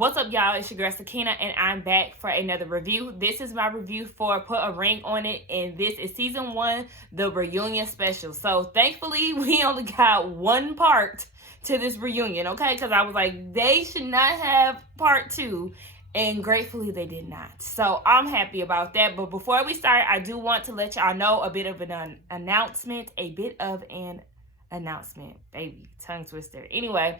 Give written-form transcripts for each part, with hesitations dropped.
What's up, y'all? It's your girl Sakina, and I'm back for another review. This is my review for Put a Ring on It, and this is season 1, the reunion special. So thankfully, we only got one part to this reunion, okay? Because I was like, they should not have part 2, and gratefully they did not. So I'm happy about that. But before we start, I do want to let y'all know a bit of an announcement, baby, tongue twister. Anyway,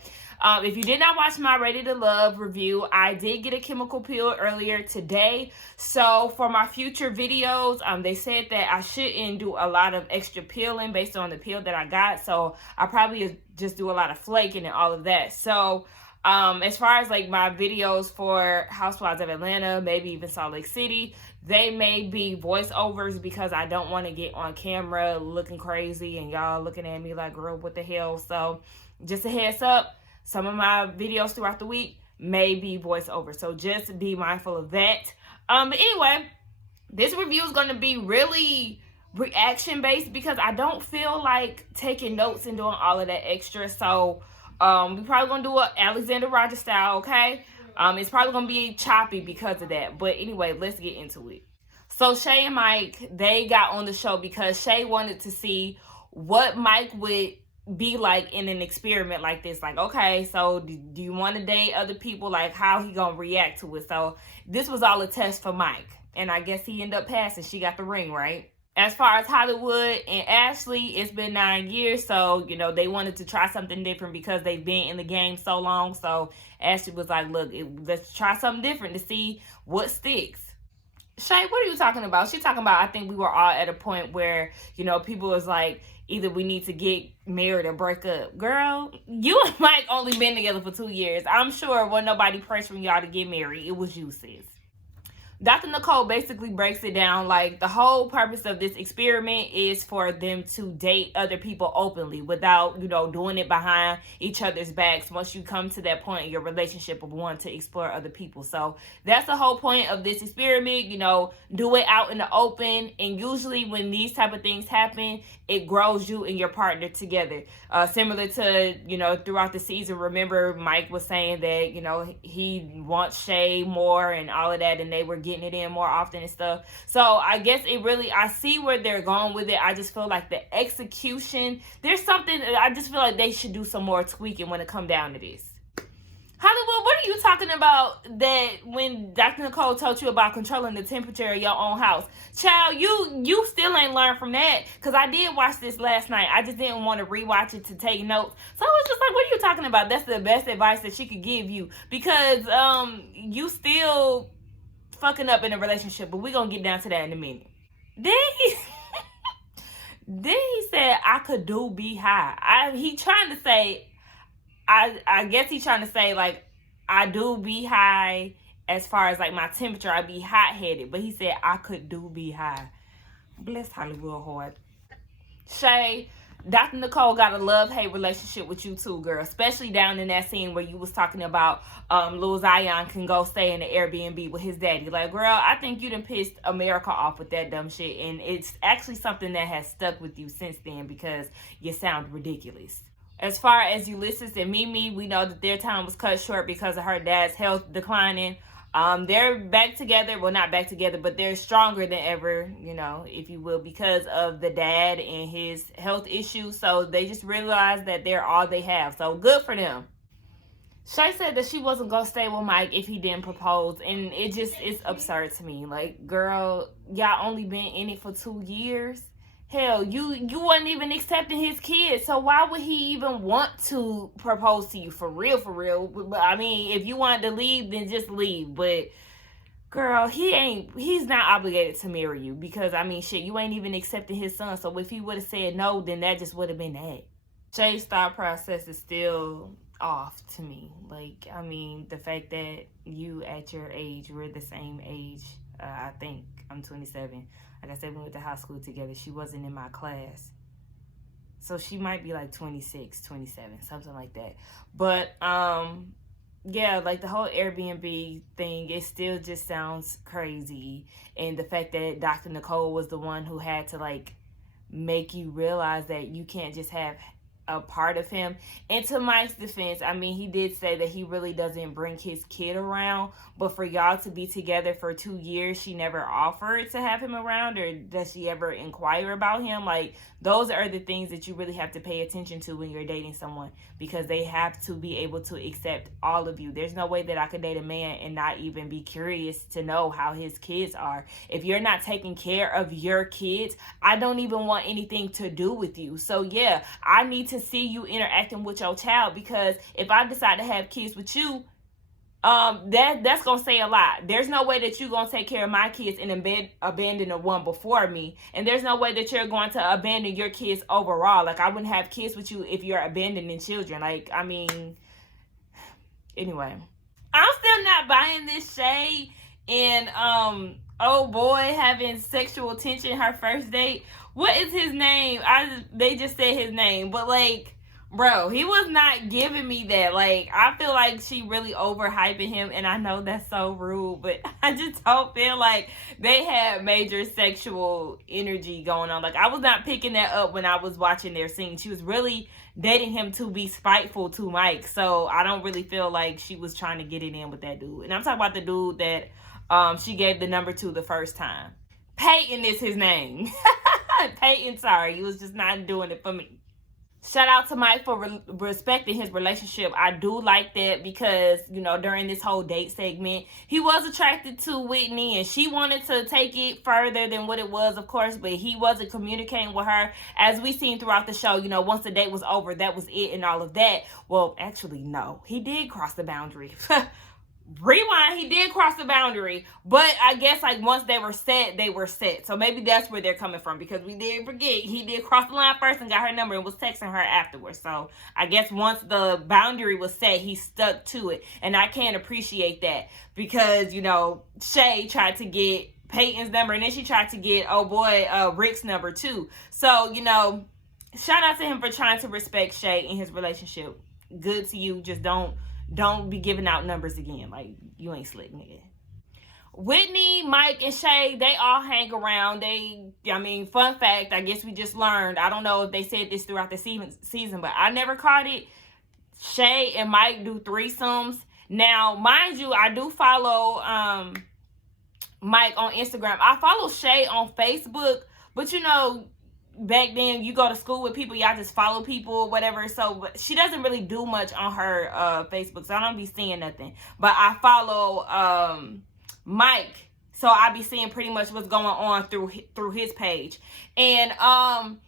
if you did not watch my Ready to Love review, I did get a chemical peel earlier today. So for my future videos, they said that I shouldn't do a lot of extra peeling based on the peel that I got. So I probably just do a lot of flaking and all of that. So as far as like my videos for Housewives of Atlanta, maybe even Salt Lake City, they may be voiceovers because I don't want to get on camera looking crazy and y'all looking at me like, girl, what the hell? So just a heads up, some of my videos throughout the week may be voiceover. So just be mindful of that. But anyway, this review is going to be really reaction based because I don't feel like taking notes and doing all of that extra. So we probably gonna do a Alexander Rogers style, okay? It's probably gonna be choppy because of that. But anyway, let's get into it. So Shea and Mike, they got on the show because Shea wanted to see what Mike would be like in an experiment like this. Like, okay, so do you want to date other people? Like, how he gonna react to it? So this was all a test for Mike, and I guess he ended up passing. She got the ring, right? As far as Hollywood and Ashley, it's been 9 years, so, you know, they wanted to try something different because they've been in the game so long. So Ashley was like, look, let's try something different to see what sticks. Shay, what are you talking about? She's talking about, I think we were all at a point where, you know, people was like, either we need to get married or break up. Girl, you and Mike only been together for 2 years. I'm sure wasn't nobody pressuring y'all to get married. It was you, sis. Dr. Nicole basically breaks it down like the whole purpose of this experiment is for them to date other people openly without, you know, doing it behind each other's backs once you come to that point in your relationship of wanting to explore other people. So that's the whole point of this experiment, you know, do it out in the open. And usually when these type of things happen, it grows you and your partner together. Similar to, you know, throughout the season, remember Mike was saying that, you know, he wants Shea more and all of that, and they were getting it in more often and stuff. So I guess it really, I see where they're going with it. I just feel like the execution, there's something, I just feel like they should do some more tweaking when it come down to this. Hollywood, what are you talking about that when Dr. Nicole told you about controlling the temperature of your own house? Child, you still ain't learned from that, because I did watch this last night. I just didn't want to rewatch it to take notes. So I was just like, what are you talking about? That's the best advice that she could give you, because you still fucking up in a relationship, but we're going to get down to that in a minute. Then he said, I could do be high. He trying to say, I guess he's trying to say, like, I do be high as far as, like, my temperature. I be hot-headed. But he said, I could do be high. Bless Hollywood heart. Shay, Dr. Nicole got a love-hate relationship with you too, girl. Especially down in that scene where you was talking about Lil Zion can go stay in the Airbnb with his daddy. Like, girl, I think you done pissed America off with that dumb shit. And it's actually something that has stuck with you since then because you sound ridiculous. As far as Ulysses and Mimi, we know that their time was cut short because of her dad's health declining. They're back together. Well, not back together, but they're stronger than ever, you know, if you will, because of the dad and his health issues. So they just realized that they're all they have. So good for them. Shay said that she wasn't going to stay with Mike if he didn't propose. And it's absurd to me. Like, girl, y'all only been in it for 2 years. Hell, you wasn't even accepting his kids, so why would he even want to propose to you for real, for real? I mean, if you wanted to leave, then just leave. But, girl, he's not obligated to marry you because, I mean, shit, you ain't even accepting his son. So if he would have said no, then that just would have been that. Shay's thought process is still off to me. Like, I mean, the fact that you at your age, we're the same age. I think I'm 27. Like I said, we went to high school together. She wasn't in my class. So she might be like 26, 27, something like that. But, yeah, like the whole Airbnb thing, it still just sounds crazy. And the fact that Dr. Nicole was the one who had to, like, make you realize that you can't just have a part of him. And to Mike's defense, I mean, he did say that he really doesn't bring his kid around, but for y'all to be together for 2 years, she never offered to have him around, or does she ever inquire about him? Like, those are the things that you really have to pay attention to when you're dating someone, because they have to be able to accept all of you. There's no way that I could date a man and not even be curious to know how his kids are. If you're not taking care of your kids, I don't even want anything to do with you. So yeah, I need to see you interacting with your child, because if I decide to have kids with you, that's gonna say a lot. There's no way that you're gonna take care of my kids and abandon the one before me, and there's no way that you're going to abandon your kids overall. Like, I wouldn't have kids with you if you're abandoning children. Like, I mean, anyway, I'm still not buying this Shea and oh boy having sexual tension her first date. What is his name? They just said his name, but like, bro, he was not giving me that. Like, I feel like she really overhyping him, and I know that's so rude, but I just don't feel like they had major sexual energy going on. Like, I was not picking that up when I was watching their scene. She was really dating him to be spiteful to Mike, so I don't really feel like she was trying to get it in with that dude. And I'm talking about the dude that she gave the number to the first time. Peyton is his name. Peyton, sorry, he was just not doing it for me. Shout out to Mike for respecting his relationship. I do like that, because, you know, during this whole date segment, he was attracted to Whitney, and she wanted to take it further than what it was, of course, but he wasn't communicating with her. As we seen throughout the show, you know, once the date was over, that was it and all of that. Well, actually, no. He did cross the boundary. Rewind, he did cross the boundary, but I guess like once they were set, they were set. So maybe that's where they're coming from, because we did forget he did cross the line first and got her number and was texting her afterwards. So I guess once the boundary was set, he stuck to it, and I can't appreciate that, because, you know, Shea tried to get Peyton's number, and then she tried to get Rick's number too. So, you know, shout out to him for trying to respect Shea in his relationship. Good to you. Just don't be giving out numbers again. Like, you ain't slick, nigga. Whitney, Mike, and Shea, they all hang around. Fun fact, I guess we just learned. I don't know if they said this throughout the season, but I never caught it. Shea and Mike do threesomes. Now, mind you, I do follow Mike on Instagram. I follow Shea on Facebook, but you know, back then you go to school with people, y'all just follow people, whatever. So she doesn't really do much on her Facebook, so I don't be seeing nothing. But I follow Mike, so I be seeing pretty much what's going on through his page. And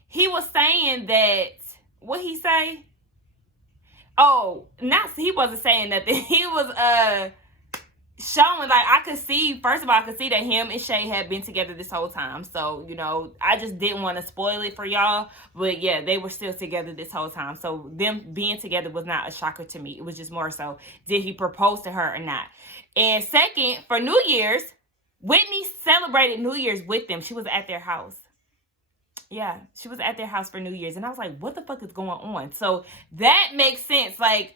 he was saying that, what he say? Oh, he wasn't saying nothing. He was showing, like, I could see that him and Shea had been together this whole time. So, you know, I just didn't want to spoil it for y'all, but yeah, they were still together this whole time. So them being together was not a shocker to me. It was just more so, did he propose to her or not? And second, for New Year's, Whitney celebrated New Year's with them. She was at their house. Yeah, she was at their house for New Year's, and I was like, what the fuck is going on? So that makes sense. Like,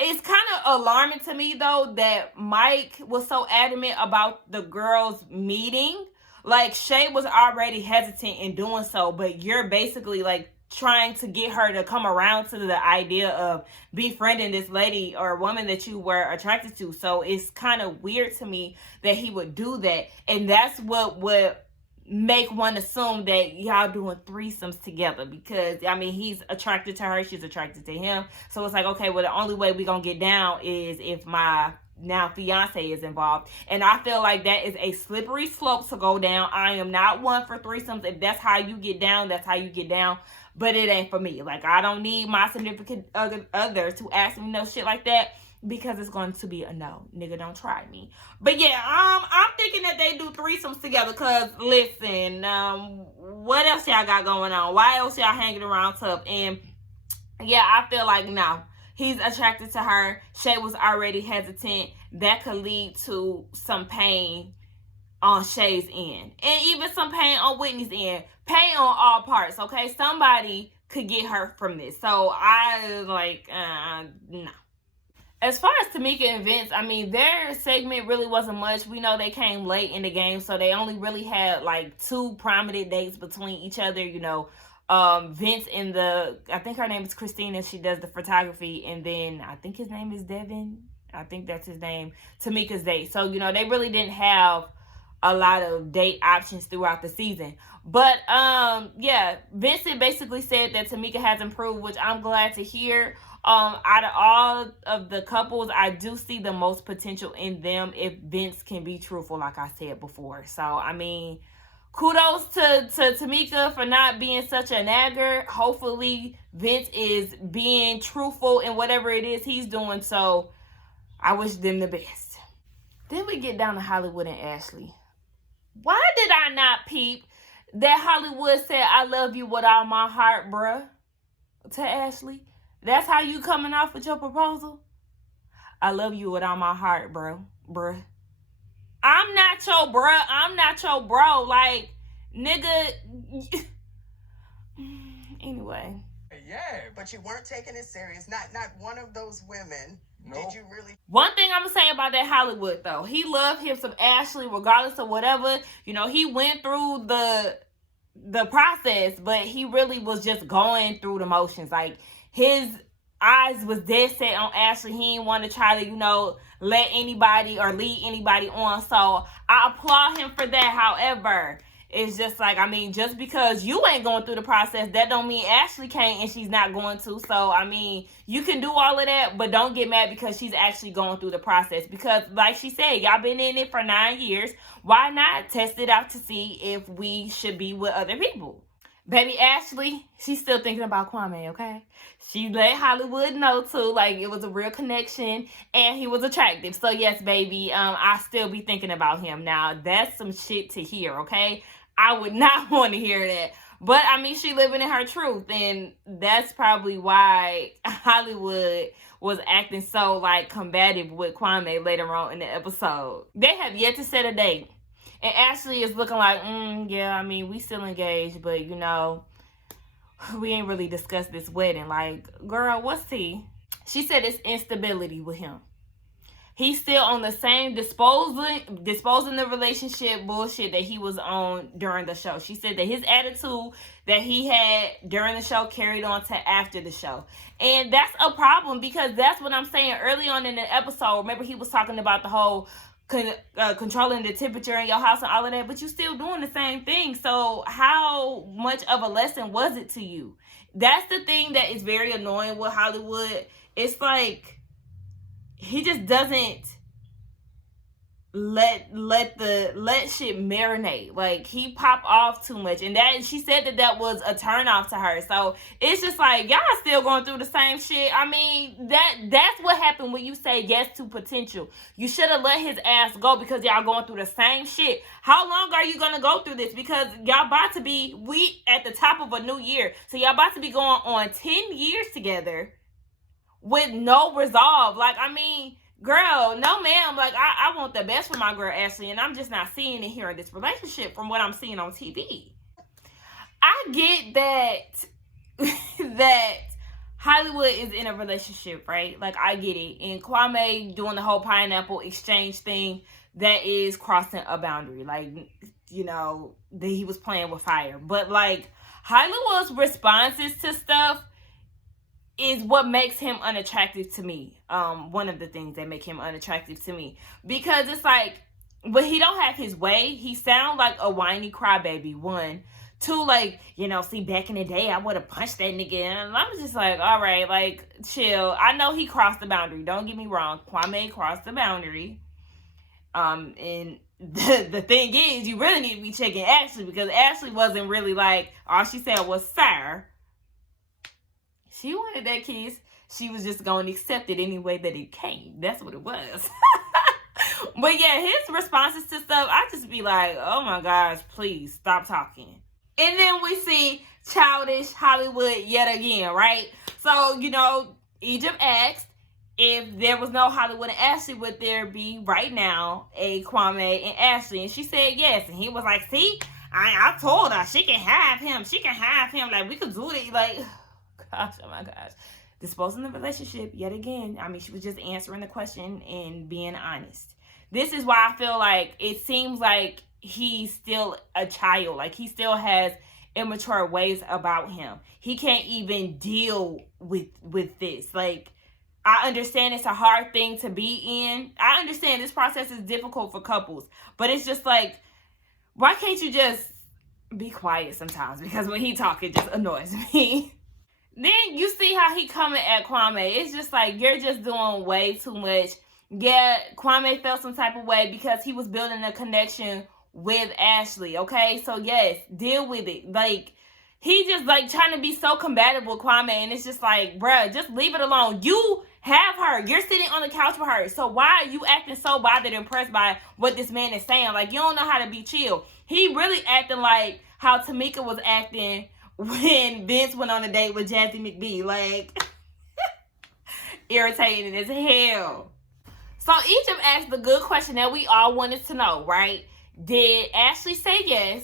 it's kind of alarming to me, though, that Mike was so adamant about the girls meeting. Like, Shea was already hesitant in doing so, but you're basically, like, trying to get her to come around to the idea of befriending this lady or woman that you were attracted to. So it's kind of weird to me that he would do that. And that's what would make one assume that y'all doing threesomes together, because I mean, he's attracted to her, she's attracted to him. So it's like, okay, well, the only way we gonna get down is if my now fiance is involved. And I feel like that is a slippery slope to go down. I am not one for threesomes. If that's how you get down, that's how you get down. But it ain't for me. Like, I don't need my significant other to ask me no shit like that, because it's going to be a no. Nigga, don't try me. But yeah, I'm thinking that they do threesomes together, because listen, what else y'all got going on? Why else y'all hanging around tough? And yeah, I feel like no, he's attracted to her. Shea was already hesitant. That could lead to some pain on Shea's end, and even some pain on Whitney's end. Pain on all parts, okay? Somebody could get hurt from this. So I like, no. As far as Tamika and Vince, I mean, their segment really wasn't much. We know they came late in the game, so they only really had like 2 prominent dates between each other. You know, Vince and I think her name is Christina, she does the photography, and then I think his name is Devin, I think that's his name, Tamika's date. So, you know, they really didn't have a lot of date options throughout the season. But yeah, Vincent basically said that Tamika has improved, which I'm glad to hear. Out of all of the couples, I do see the most potential in them if Vince can be truthful, like I said before. So, I mean, kudos to Tamika for not being such a nagger. Hopefully, Vince is being truthful in whatever it is he's doing. So, I wish them the best. Then we get down to Hollywood and Ashley. Why did I not peep that Hollywood said, "I love you with all my heart, bruh," to Ashley? That's how you coming off with your proposal? "I love you with all my heart, bruh. I'm not your bruh. I'm not your bro. Like, nigga. Anyway. Yeah, but you weren't taking it serious. Not one of those women. No. Did you really? One thing I'm gonna say about that Hollywood though, he loved him some Ashley, regardless of whatever. You know, he went through the process, but he really was just going through the motions. Like, his eyes was dead set on Ashley. He didn't want to try to, you know, let anybody or lead anybody on. So I applaud him for that. However, it's just like, I mean, just because you ain't going through the process, that don't mean Ashley can't and she's not going to. So, I mean, you can do all of that, but don't get mad because she's actually going through the process. Because, like she said, y'all been in it for 9 years. Why not test it out to see if we should be with other people? Baby Ashley, she's still thinking about Kwame, okay? She let Hollywood know, too, like, it was a real connection, and he was attractive. So, yes, baby, I still be thinking about him. Now, that's some shit to hear, okay? I would not want to hear that. But, I mean, she living in her truth, and that's probably why Hollywood was acting so, like, combative with Kwame later on in the episode. They have yet to set a date. And Ashley is looking like, yeah, I mean, we still engaged, but, you know, we ain't really discussed this wedding. Like, girl, what's tea? She said it's instability with him. He's still on the same disposing the relationship bullshit that he was on during the show. She said that his attitude that he had during the show carried on to after the show. And that's a problem because that's what I'm saying early on in the episode. Remember, he was talking about the whole controlling the temperature in your house and all of that, but you still doing the same thing. So how much of a lesson was it to you? That's the thing that is very annoying with Hollywood. It's like he just doesn't let shit marinate. Like, he pop off too much, and that she said that was a turn off to her. So it's just like, y'all still going through the same shit. I mean, that's what happened when you say yes to potential. You should have let his ass go because y'all going through the same shit. How long are you gonna go through this? Because y'all about to be at the top of a new year, so y'all about to be going on 10 years together with no resolve. Like, I mean, girl, no ma'am. Like, I want the best for my girl Ashley, and I'm just not seeing it here in this relationship from what I'm seeing on TV. I get that Hollywood is in a relationship, right? Like, I get it. And Kwame doing the whole pineapple exchange thing, that is crossing a boundary. Like, you know, that he was playing with fire. But, like, Hollywood's responses to stuff is what makes him unattractive to me. One of the things that make him unattractive to me. Because it's like, but he don't have his way. He sound like a whiny crybaby, one. Two, like, you know, see, back in the day, I would have punched that nigga. And I was just like, all right, like, chill. I know he crossed the boundary. Don't get me wrong. Kwame crossed the boundary. And the thing is, you really need to be checking Ashley, because Ashley wasn't really like, all she said was, sir. She wanted that kiss. She was just going to accept it any way that it came. That's what it was. But yeah, his responses to stuff, I just be like, oh my gosh, please stop talking. And then we see childish Hollywood yet again, right? So, you know, Egypt asked if there was no Hollywood and Ashley, would there be right now a Kwame and Ashley? And she said yes. And he was like, see, I told her she can have him. She can have him. Like, we could do it. Like, gosh, oh my gosh. Disposing the relationship yet again. I mean, she was just answering the question and being honest. This is why I feel like it seems like he's still a child. Like, he still has immature ways about him. He can't even deal with this. Like, I understand it's a hard thing to be in. I understand this process is difficult for couples, but it's just like, why can't you just be quiet sometimes? Because when he talks, it just annoys me. Then you see how he coming at Kwame. It's just like, you're just doing way too much. Yeah, Kwame felt some type of way because he was building a connection with Ashley, okay? So yes, deal with it. Like, he just like trying to be so combative with Kwame, and it's just like, bruh, just leave it alone. You have her. You're sitting on the couch with her. So why are you acting so bothered and impressed by what this man is saying? Like, you don't know how to be chill. He really acting like how Tamika was acting when Vince went on a date with Jazzy McBee. Like, irritating as hell. So Egypt asked the good question that we all wanted to know, right? Did Ashley say yes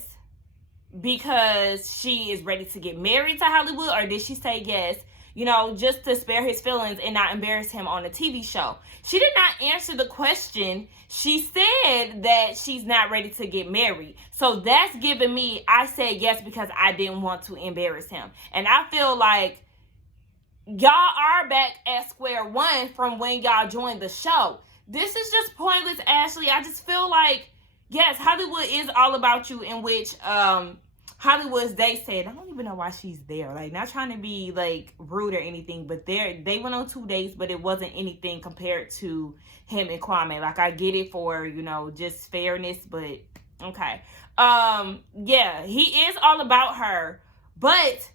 because she is ready to get married to Hollywood, or did she say yes, you know, just to spare his feelings and not embarrass him on a TV show? She did not answer the question. She said that she's not ready to get married. So that's giving me, I said yes because I didn't want to embarrass him. And I feel like y'all are back at square one from when y'all joined the show. This is just pointless, Ashley. I just feel like, yes, Hollywood is all about you, in which Hollywood's they said, I don't even know why she's there. Like, not trying to be like rude or anything, but they went on 2 dates, but it wasn't anything compared to him and Kwame. Like, I get it for, you know, just fairness, but okay. Yeah, he is all about her, but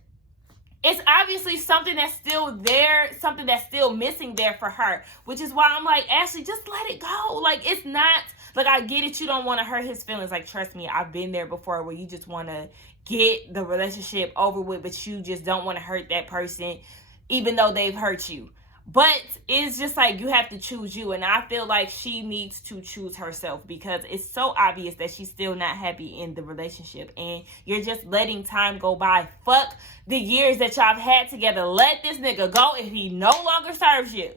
it's obviously something that's still there, something that's still missing there for her, which is why I'm like, Ashley, just let it go. Like, it's not, like, I get it, you don't want to hurt his feelings. Like, trust me, I've been there before where you just want to get the relationship over with, but you just don't want to hurt that person, even though they've hurt you. But it's just like, you have to choose you, and I feel like she needs to choose herself because it's so obvious that she's still not happy in the relationship, and you're just letting time go by. Fuck the years that y'all have had together. Let this nigga go if he no longer serves you.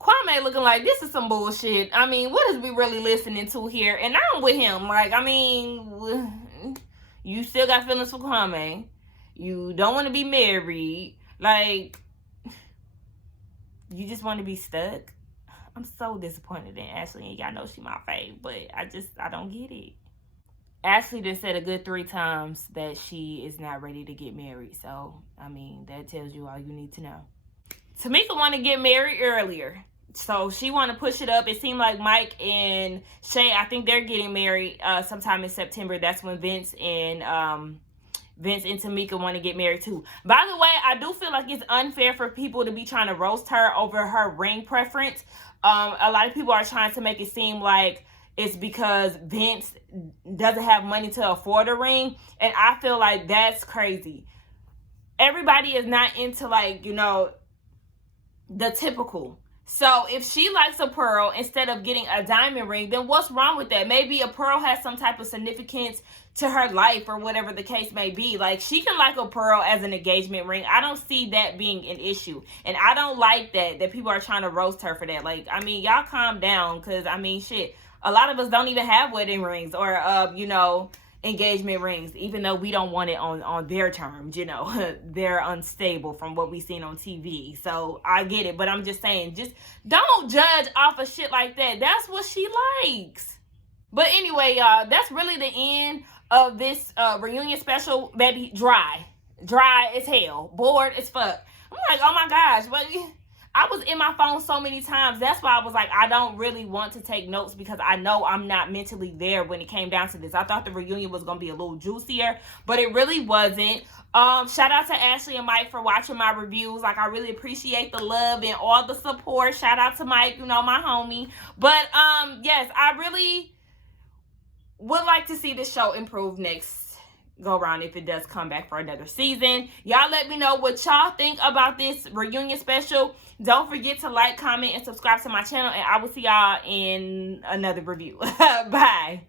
Kwame looking like this is some bullshit. I mean, what is we really listening to here? And I'm with him. Like, I mean, you still got feelings for Kwame. You don't want to be married. Like, you just want to be stuck. I'm so disappointed in Ashley, and y'all know she my fave, but I don't get it. Ashley just said a good 3 times that she is not ready to get married. So, I mean, that tells you all you need to know. Tamika want to get married earlier. So she want to push it up. It seemed like Mike and Shea, I think they're getting married sometime in September. That's when Vince and Tamika want to get married too. By the way, I do feel like it's unfair for people to be trying to roast her over her ring preference. A lot of people are trying to make it seem like it's because Vince doesn't have money to afford a ring. And I feel like that's crazy. Everybody is not into, like, you know, the typical. So if she likes a pearl instead of getting a diamond ring, then what's wrong with that? Maybe a pearl has some type of significance to her life or whatever the case may be. Like, she can like a pearl as an engagement ring. I don't see that being an issue. And I don't like that people are trying to roast her for that. Like, I mean, y'all calm down, because, I mean, shit, a lot of us don't even have wedding rings or, you know, engagement rings, even though we don't want it on their terms. You know, they're unstable from what we've seen on TV. So I get it, but I'm just saying, just don't judge off of shit like that. That's what she likes. But anyway, y'all, that's really the end of this reunion special. Baby, dry as hell, bored as fuck. I'm like, oh my gosh, but I was in my phone so many times. That's why I was like, I don't really want to take notes, because I know I'm not mentally there when it came down to this. I thought the reunion was going to be a little juicier, but it really wasn't. Shout out to Ashley and Mike for watching my reviews. Like, I really appreciate the love and all the support. Shout out to Mike, you know, my homie. But yes, I really would like to see this show improve next go around if it does come back for another season. Y'all let me know what y'all think about this reunion special. Don't forget to like, comment, and subscribe to my channel, and I will see y'all in another review. Bye.